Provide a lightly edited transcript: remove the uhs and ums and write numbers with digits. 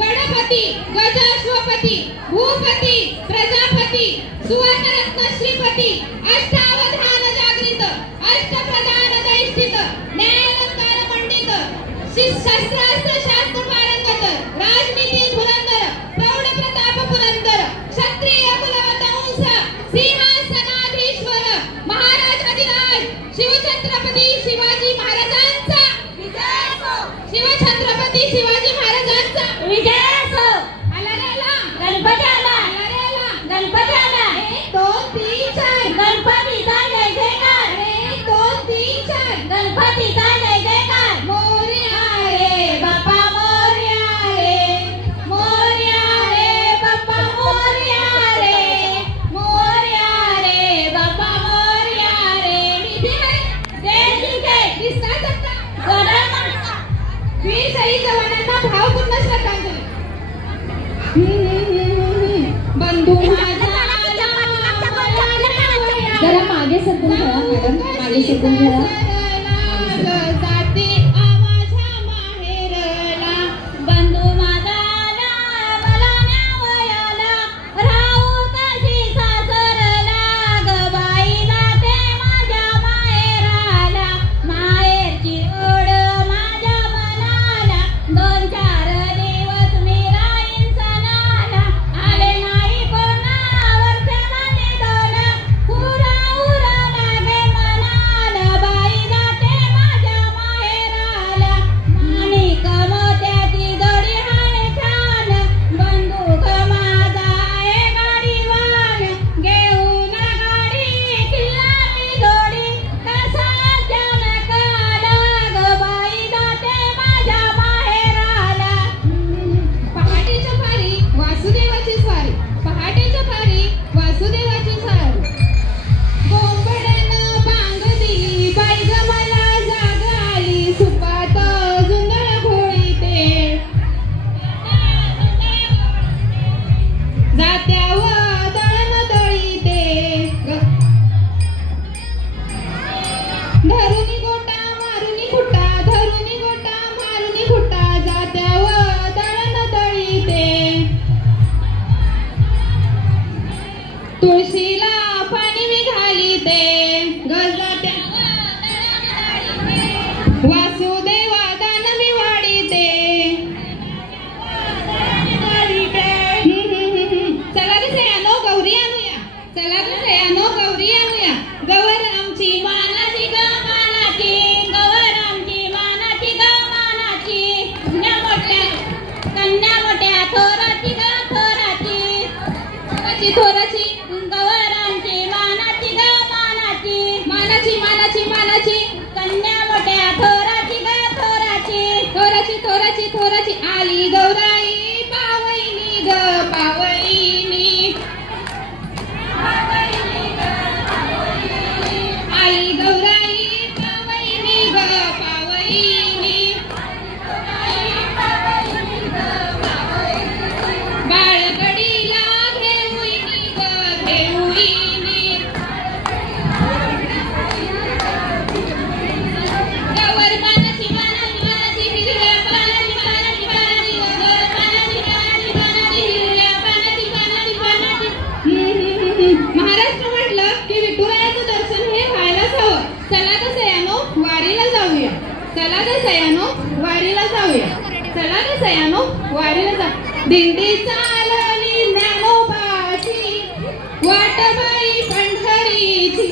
गणपती गजाश्वपती भूपती प्रजापती सुवर्णरत्न श्रीपती अष्टावधान जागृत अष्टप्रधान दैष्ठित न्यायालंकार पंडित शस्त्रास्त्र शास्त्र पारंगत राजनीती धुरंधर प्रौढ प्रताप पुरंदर क्षत्रिय कुलवंश सिंहासनाधीश्वर महाराजाधिराज शिवछत्रपती शिवाजी महाराजांचा विजय असो. शिवछत्रपती शिवाजी महाराजांचा विजय असो. आला रे आला गणपती आला. आला रे आला गणपती आला. 1 2 3 4 गणपतीचा जय जयकार. 1 2 3 4 गणपतीचा जय जयकार. मोरया रे बाप्पा मोरया रे मोरया रे बाप्पा मोरया रे मोरया रे बाप्पा मोरया रे. जय जय दिसता सकता वीर शहीद जवानांना भावपूर्ण श्रद्धांजली. बंधू जरा मागे सरकून घ्या मॅडम, मागे सरकून घ्या. जाते माझ्या माहेरला बंधू माझा मला न्यावयाला राहू तशी सासरला ग बाई जाते माझ्या माहेराला. माहेरची ओढ माझ्या मनाला 2-4 दिवस मी राहीन सणाला. आले नाही कोणा वर्षाला निधन हुरा हुरा लागे मनाला. बाई जाते माझ्या माहेराला. माणिक मोत्याची जोडी हाय छान बंदूक माझा आहे गाडीवान. घेऊन गाडी किल्लारी जोडी कसा अचानक आला ग बाई जाते माझ्या माहेराला. पहाटेच्या फारी वासुदेवाची स्वारी पहाटेच्या फारी वासुदेवाची स्वारी. गोंबड्यान बांग दिली बाई ग मला जाग आली सुपात जुंधळ घोळीते जात्यावर दळण दळीते धरुनी गोटा मारुनी खुटा धरुनी गोटा मारुनी खुटा जात्यावर दळण दळीते. तुळशीला पाणी मी घालीते गजात्या वासुदेवा दान मी वाढीते. चला रे सयानो गौरी आणूया. चला रे सयानो गौरी आणूया. गवर आमची मानाची ग मानाची गवर आमची मानाची ग मानाची. कन्या मोठ्या थोराची ग थोराची थोराची गवर आमची मानाची ग मानाची मानाची मानाची मानाची. कन्या मोठ्या थोराची ग थोराची थोराची थोराची थोराची. आली गौराई पावईनी ग पावईनी आली गौराई पावईनी ग पावईनी. बाळकडीला घेऊईनी ग घेऊईनी. गवर मानाची मानाची मानाची हिरव्या पानाची पानाची पानाची गवर मानाची मानाची मानाची हिरव्या पानाची पानाची पानाची. महाराष्ट्र म्हटलं की विठुरायाचं दर्शन हे व्हायलाच हवं. चला ग सयानो वारीला जाऊया. चला ग सयानो वारीला जाऊया. चला ग सयानो वारीला जा. दिंडी चालली ज्ञानोबाची वाट बाई पंढरीची